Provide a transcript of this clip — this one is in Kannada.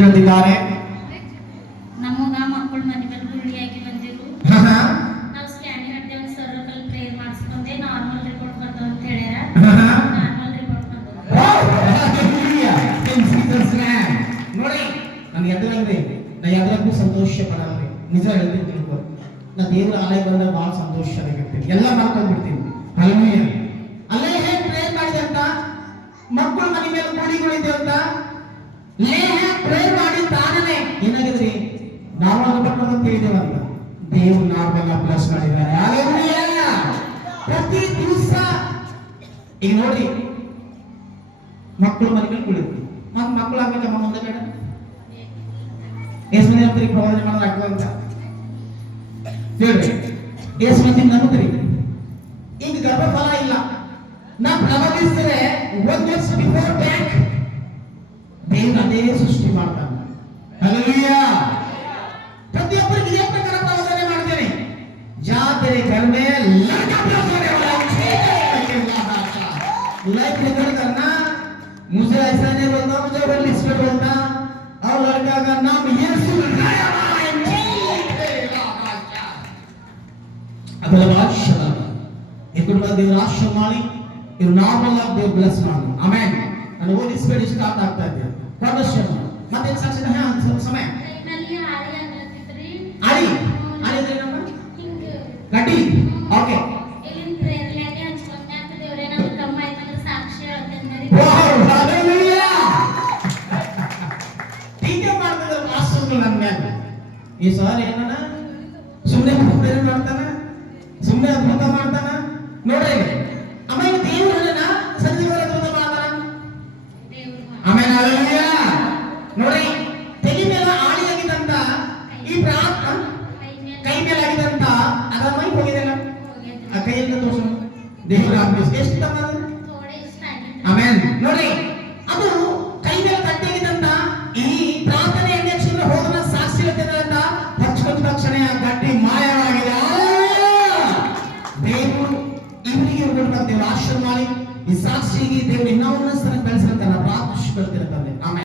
ಹೇಳ್ತಿದ್ದಾರೆ. ನಮಗ ಮಕ್ಕಳು ಮನೆ ಮೇಲೆ ಗುಳಿಯಾಗಿ ಬಂದಿರು. ನಾವು ಸ್ಕ್ಯಾನಿಂಗ್ ಹಾಕ್ತೇವೆ, ಸರ್ಕಲ್ ಪ್ರೇಯರ್ ಮಾಡಿಸ್ಕೊಂಡೆ, ನಾರ್ಮಲ್ ರಿಪೋರ್ಟ್ ಬಂತು ಅಂತ ಹೇಳ್ಯಾರ. ನಾರ್ಮಲ್ ರಿಪೋರ್ಟ್ ಬಂತು. ನೋಡಿ ನನ್ ಎದುರಲ್ಲಿ ನಾ ಎದುರಕ್ಕೂ ಸಂತೋಷ ಪಡಲ್ರಿ. ನಿಜ ಹೇಳ್ತೀನಿ ತಿಳ್ಕೊ, ನಾ ದೇವರ ಆಲಯ ಬಂದಾಗ ಬಹಳ ಸಂತೋಷ ಆಗಿರ್ತೀನಿ. ಎಲ್ಲ ಮಾಡ್ಕೊಂಡ್ಬಿಡ್ತೀನಿ. ಹಲ್ಲೆಲೂಯಾ. ಅಲ್ಲೇ ಹೇಗೆ ಪ್ರೇಯರ್ ಮಾಡಿದೆ ಅಂತ, ಮಕ್ಕಳು ಮನೆ ಮೇಲೆ ಗುಳಿಗಳಿದೆ ಅಂತ ಪ್ರೇಯರ್ ಮಾಡಿ ತಾನೇ ಏನಾಗಿದ್ರಿ ನಾರ್ಮಲ್ ರಿಪೋರ್ಟ್ ಅಂತ ಹೇಳಿದೇವಂತ ದೇವ್ರು ನಾರ್ಮಲ್ ಪ್ಲಸ್ ಮಾಡಿದ್ದಾರೆ. ಹಲ್ಲೆಲೂಯಾ. ಪ್ರತಿ ದಿವಸ ಈಗ ನೋಡಿ ಮಕ್ಕಳು ಮನೆ ಮೇಲೆ ಕುಳಿತು ಮತ್ ಮಕ್ಕಳು ಆಗ್ಬೇಕು ನಮ್ಮ ಮುಂದೆ ಬೇಡ ಎಷ್ಟು ಮಂದಿ ಅಂತೀರಿ ಪ್ರವಾದನೆ ಮಾಡೋದು ಆಗ್ತದ ಅಂತ ಹೇಳ್ರಿ. ಎಷ್ಟು ಮಂದಿ ನಂಬ್ತೀರಿ? ಈಗ ಗರ್ಭಫಲ ಇಲ್ಲ, ನಾ ಪ್ರವಾದಿಸಿದ್ರೆ 1 years before back ದೇವ್ರು ಅದೇ ಸೃಷ್ಟಿ ಮಾಡ್ತಾನೆ. ಹಲ್ಲೆಲೂಯಾ. ಪ್ರತಿಯೊಬ್ಬರಿಗೆ ಇದೇ ಪ್ರಕಾರ ಪ್ರವಾದನೆ ಮಾಡ್ತೇನೆ. ಜಾತರೆ ಕರ್ಮೆ ಲड़का प्रवादने वाला लाइफ रिकॉर्ड करना. मुझे ऐसा नहीं बोलता, मुझे वो लिस्ट पे बोलता और लड़का का नाम यीशु नया ಅದರ ಭಾಷೆ ಇದ್ರ ದೇವರ ಆಶೀರ್ವಾದ ಮಾಡಿ ಇವ್ರು ನಾರ್ಮಲ್ ಆಗಿ ದೇವ್ರು ಬ್ಲೆಸ್ ಮಾಡಿ. ಆಮೆನ್. ನಾನು ಹೋಲಿ ಸ್ಪಿರಿಟ್ ಸ್ಟಾರ್ಟ್ ಆಗ್ತಾ ಇದೆ. ಪ್ರದರ್ಶನ ಮತ್ತೆ ಸಾಕ್ಷಿ ಸಮಯ ಕೈನಲ್ಲಿ ಆಳಿ ಆಗ್ಲತ್ತಿದ್ರಿ. ಆಳಿ ಆಳಿ ನಮ್ಮ ಗಟ್ಟಿ. ಓಕೆ, ಇಲ್ಲಿನ ಪ್ರೇಯರ್ ಲ್ಯಾಗೆ ಹಂಚ್ಕೊಂಡೆ ಅಂತ ದೇವರೇ ನಮಗೆ ಕಮ್ಮ ಆಯ್ತಂದ್ರೆ ಸಾಕ್ಷಿ ಹೇಳ್ತೇನೆ. Wow, hallelujah. ಟೀಕೆ ಮಾಡ್ತಿದ್ರು ಮಾಸ್ಟರ್ಗಳು ನನ್ನ ಮೇಲೆ. ಈ ಸರ್ ಏನನ ಸುಮ್ಮನೆ ಪ್ರೇಯರ್ ಮಾಡ್ತಾನ, ಸುಮ್ಮನೆ ಅದ್ಭುತ ಮಾಡ್ತಾನ. ನೋಡ್ರಿ ಆಮೇಲೆ ದೇವರನ್ನ ಸನ್ನಿಧಿಗಳ ಅದ್ಭುತ ಮಾಡ್ತಾನ. ಆಮೇಲೆ ಹಲ್ಲೆಲೂಯಾ. ನೋಡಿ ತಲೆ ಮೇಲೆ ಆಳಿ ಆಗಿದಂತ ಈ ಪ್ರಾರ್ಥನೆ ಕೈ ಮೇಲೆ ಆಗಿದಂತ ಅದ ಮೈ ಹೋಗಿದೆಲ್ಲ ಆ ಕೈಯಿಂದ ತೋರಿಸು ದೇವರ ಆಜ್ಞೆ ಎಷ್ಟು ತಮ್ಮ. ಆಮೆನ್. ನೋಡಿ ಅದು ಕೈ ಮೇಲೆ ಕಟ್ಟಿದಂತ ಈ ಪ್ರಾರ್ಥನೆ ಅಧ್ಯಕ್ಷರ ಹೋದನ ಸಾಕ್ಷಿ ಹೇಳ್ತಿದ್ರಂತ ಹಚ್ಕೊಂಡ ತಕ್ಷಣ ಆ ಗಟ್ಟಿ ಮಾಯವಾಗಿದೆ. ದೇವರು ಇವರಿಗೆ ಕೊಡ್ತಾರೆ. ದೇವರ ಆಶೀರ್ವಾದ ಮಾಡಿ ಈ ಸಾಕ್ಷಿಗೆ ದೇವರು ಇನ್ನೊಂದು